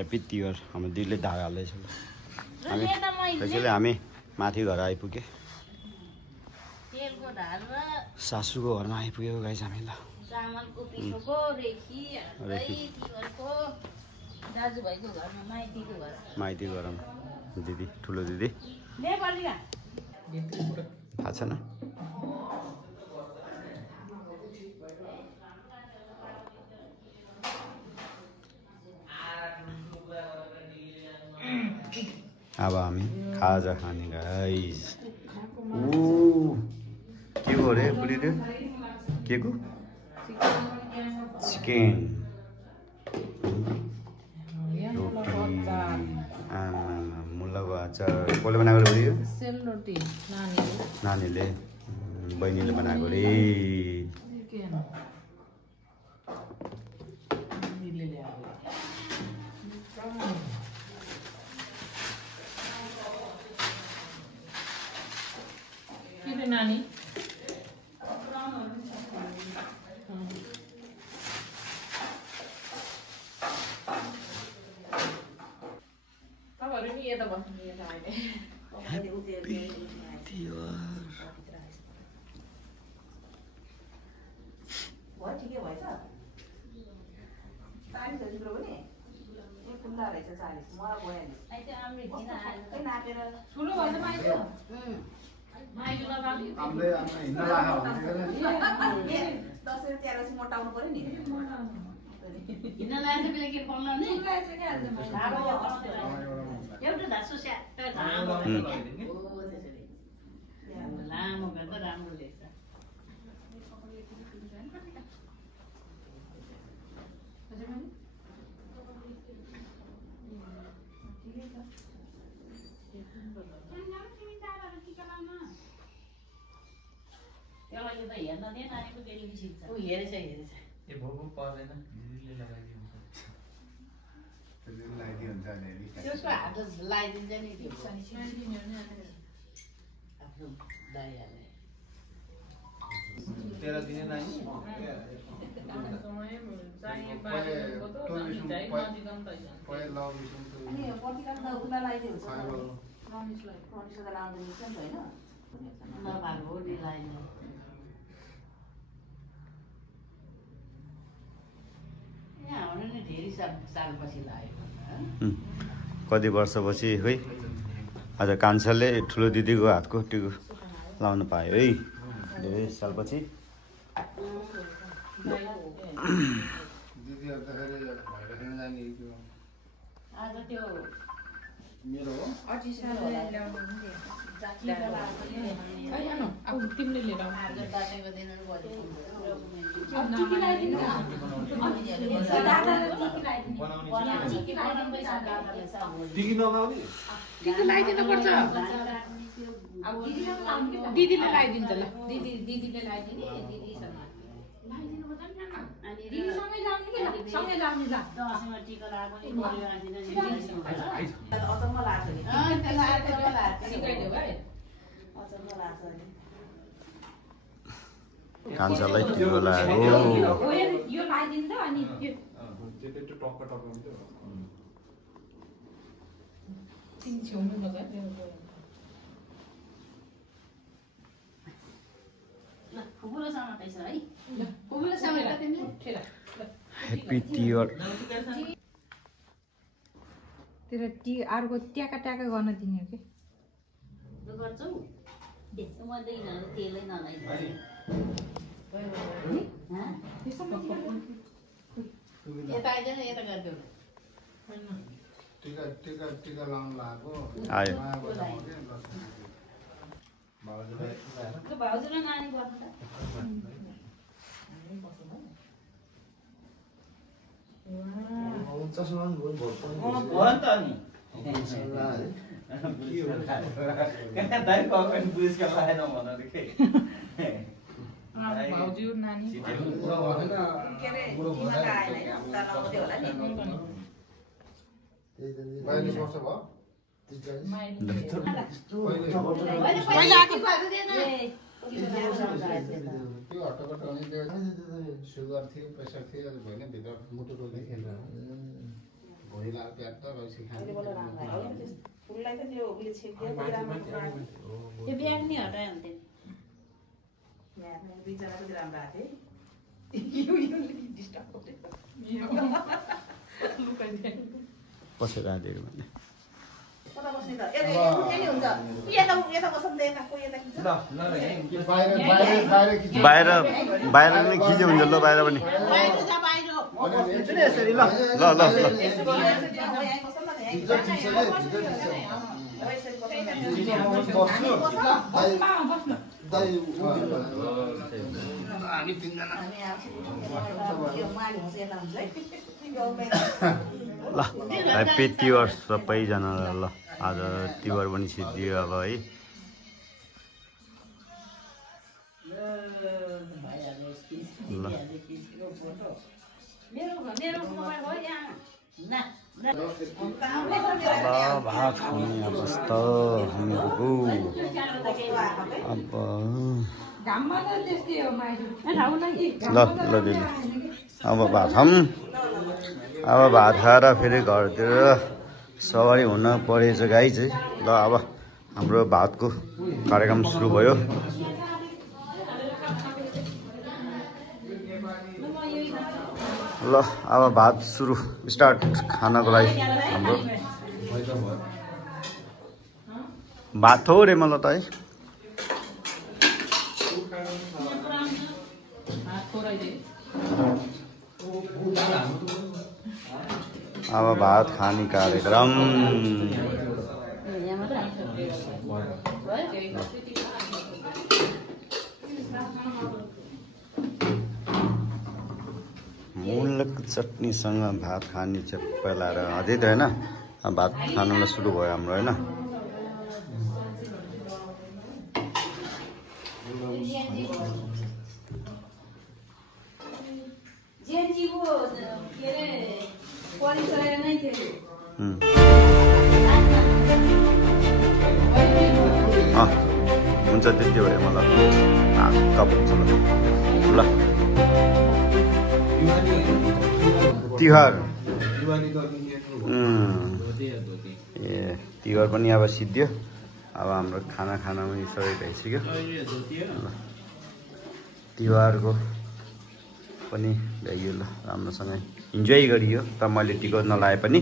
happy Tihar हाम्रो दिदीले ढाका हाल्दैछ हामी त्यसैले हामी माथि घर आइपुग्यो सासूको घरमा आइपुग्यो गाइस हामी ल चामलको पिठोको रेखी तिहारको दाजुभाइको घरमा माइतीको घरमा दिदी ठुलो दिदी थाहा छैन अब हामी खाजा खाने गाइस के हो रे बुढीले के को चिकन मुलाको अचार कसले बनाएको रे यो सेलरोटी नानीले बहिनीले बनाएको रे नानी तपाईँहरू नि यता बस्नु यता अहिले ठिकै भएछ चालिस हो पनि खुल्ला रहेछ 40 मलाई भइहाल्यो नापेर ठुलो भन्दा पाइयो दसैँ तिहार मोटाउनु पर्यो नि एउटा धासो लामो गर्दा राम्रो लेख्छ हेर्न दे नानीको बेलुकी सिक्छ ऊ हेरेछ ए भोको पर्दैन दिदीले लगाइदियो हुन्छ लगाइदियो हुन्छ नि त्यसको हात लगाइदिन्छ नि त्यो आफ्नो दाइहाले 13 दिने नानी कति वर्षपछि है आज कान्छाले ठुलो दिदीको हातको टिको लाउन पायो है धेरै सालपछि मेरो हो तिमीले लिएर लगाइदिनु पर्छ दिदीले लगाइदिन्छ ल दिदीले लगाइदिने कान्छालाई टिको लगाएको यो लगाइदिनु त अनि ह्याप्पी तिहार तेरो टी अर्को ट्याका ट्याका गर्न दिने के गर्छौ म दिनहरु तेलै नलाइ यता आइज न यता गर्दिउ टिका लाउन लागो आयो भाउजूलाई नानी बस्नु भाउजू नानी सुगर थियो प्रेसर थियो भएन भित्र मुटु रोक्ने थिएन भोलि फिलहाल ट्याक्टर रहिसक्यो अहिले बोला राम्रो लाग्यो होइन त्यस्तो फुललाई त त्यो उले छेकिदियो राम्रो त्यो ब्याग नि हटाए हुन्थ्यो यहाँ दुईजना कति राम्रो आएको थियो डिस्टर्ब कसरी आदिहरू भन्ने कता बस्ने त नि हुन्छ यता बस्नु त यता कोही यता खिच्छ बाहिर बाहिर पनि खिच्यो हुन्छ ल बाहिर पनि बाहिर जा बाहिर ल ल ल यस्तो गर्नु यहाँ बस्नु न ल ह्याप्पी तिहार सबैजनालाई ल आज तिहार पनि सिद्धियो अब है ल भात खाने अवस्था हामीहरूको अब ल ल दिदी अब भात खाऊँ अब भात खाएर फेरि घरतिर सवारी हुन परेछ गाई चाहिँ ल अब हाम्रो भातको कार्यक्रम सुरु भयो ल अब भात सुरु स्टार्ट खानको लागि हाम्रो भात थोरै मलाई त है अब भात खाने कार्यक्रम मुलक चटनीसँग भात खाने चाहिँ पहिलाएर अझै त होइन भात खानुलाई सुरु भयो हाम्रो होइन हुन्छ त्यति भयो मलाई कप हुन्छ ल तिहार ए तिहार पनि अब सिद्धियो अब हाम्रो खाना पनि सबै भइसक्यो तिहारको पनि भइयो ल राम्रोसँग इन्जोय गरियो त मैले टिकट नलाए पनि